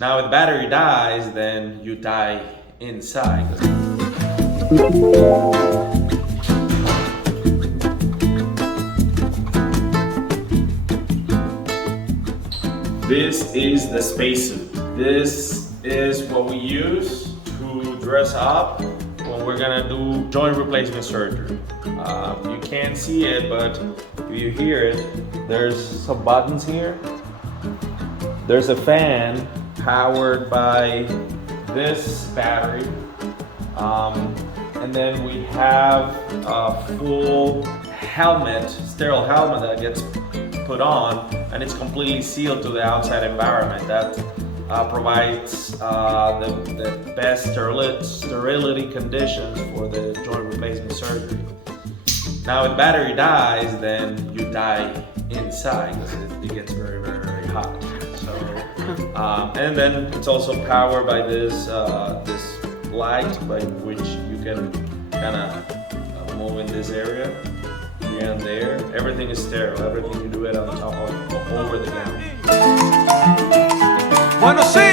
Now if the battery dies, then you die inside. This is the spacesuit. This is what we use to dress up when we're gonna do joint replacement surgery. You can't see it, but if you hear it, there's some buttons here. There's a fan powered by this battery. And then we have a full helmet, sterile helmet that gets put on, and it's completely sealed to the outside environment. That provides the best sterility conditions for the joint replacement surgery. Now if battery dies, then you die inside because it gets very, very, very hot. So, and then it's also powered by this light by which you can kind of move in this area, here and there. Everything is sterile. Everything you do it on top of over the gown. Bueno, sí.